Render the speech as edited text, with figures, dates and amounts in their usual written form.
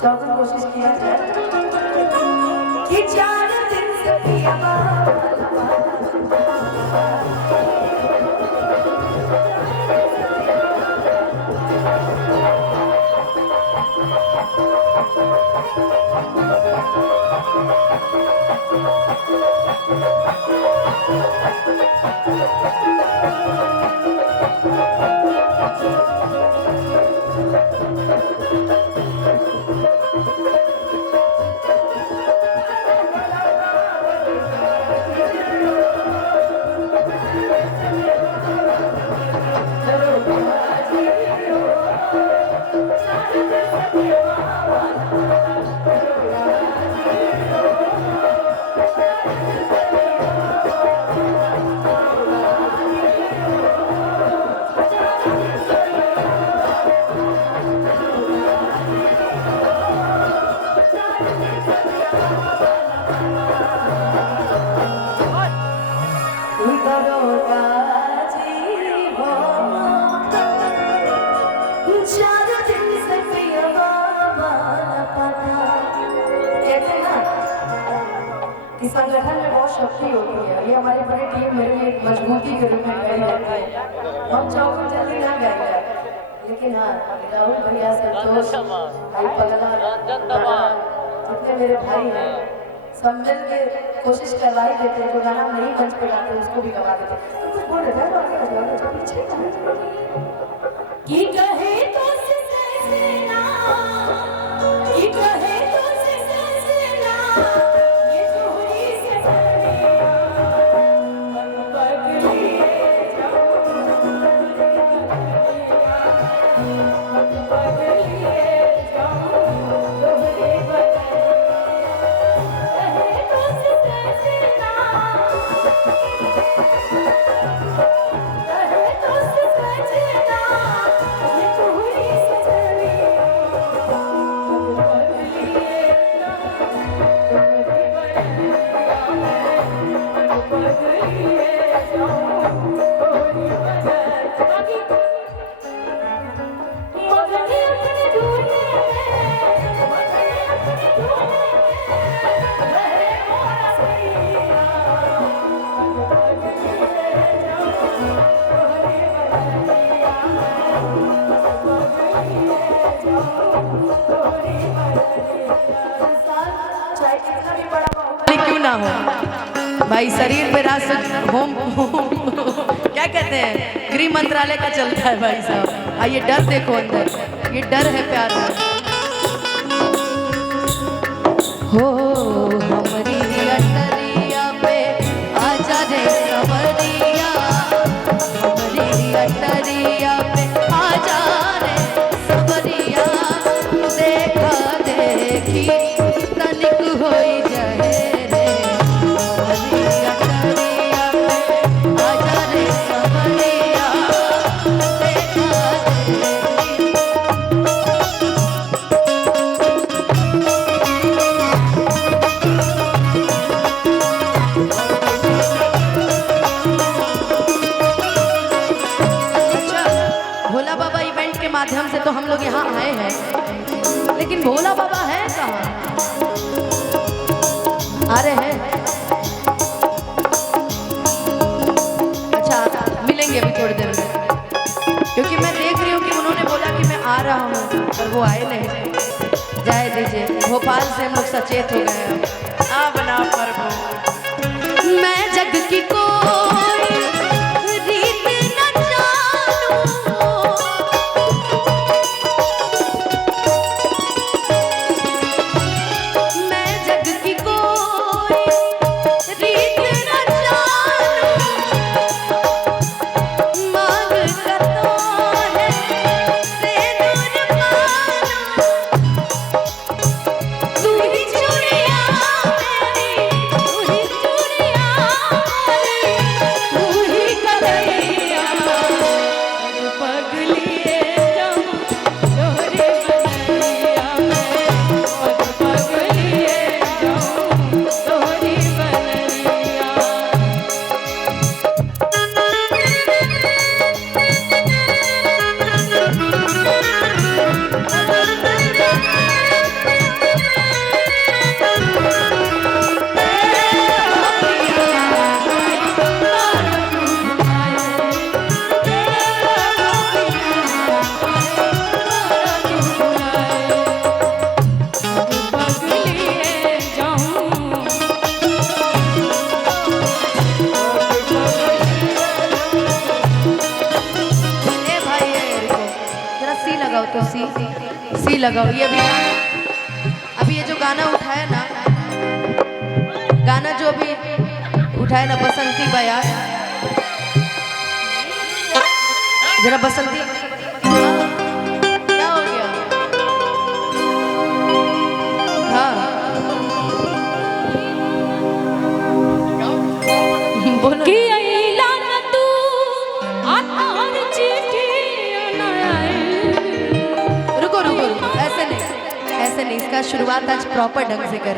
चौथी कोशिश किया जाए कि 4 दिन से पिया इस संगठन में बहुत शक्ति होती है। ये हमारी पूरी टीम मेरी एक मजबूती के रूप में खड़ी रहती है। हम चौक जल्दी ना गाएंगे, लेकिन हाँ राहुल भैया, संतोष भाई, पगला, जितने मेरे भाई हैं सब मिल के कोशिश करवा ही देते हैं। जो गाना नहीं मंच पे गाते उसको भी गवा देते हैं। तो कुछ बोल रहे थे तो आगे आ जाओ, जो पीछे की कहे तो से ना, की कहे तो से ना, चाहे कितना भी बड़ा बाहुबली क्यों ना हो भाई, शरीर पे राज होम क्या कहते हैं, गृह मंत्रालय का चलता है भाई साहब। ये डर देखो अंदर, ये डर है प्यार में। हो हमारी अटरिया पे आजा रे सवरिया, हमारी अटरिया पे आजा रे सवरिया, देखा देखी तनिक होई जाए रे, हमारी अटरिया पे आजा रे सवरिया, देखा देखी। भोला बाबा इवेंट के माध्यम से तो हम लोग यहाँ आए हैं, लेकिन भोला बाबा है कहाँ? आ रहे हैं? अच्छा, मिलेंगे अभी थोड़ी देर में, क्योंकि मैं देख रही हूँ कि उन्होंने बोला कि मैं आ रहा हूँ, पर वो आए नहीं। जाए दीजिए, भोपाल से हम लोग सचेत हो गए हैं। आ बना पर मैं जग की कोई रीत न जानूं, मैं जग की कोई रीत न जानूं, मांग कर तो है सिंदूर मानूं, तू ही चूड़ियां मेरी, तू ही चूड़ियां मेरी, तू ही कन्हैया, अरे पगलिए जाऊं तोहरी बनैया में, अरे पगलिए जाऊं तोहरी बनैया। ए भाई, ये रुको, जरा सी लगाओ तो, सी लगाओ। ये अभी ये जो गाना उठाया ना, गाना जो अभी उठाया ना, बसंती बयार, जरा बसंती। हाँ, क्या हो गया? हाँ बोलो कि अइला न तू आधार चिट्ठी न आइल। रुको रुको रुको, ऐसे नहीं, ऐसे नहीं, इसका शुरुआत आज प्रॉपर ढंग से कर।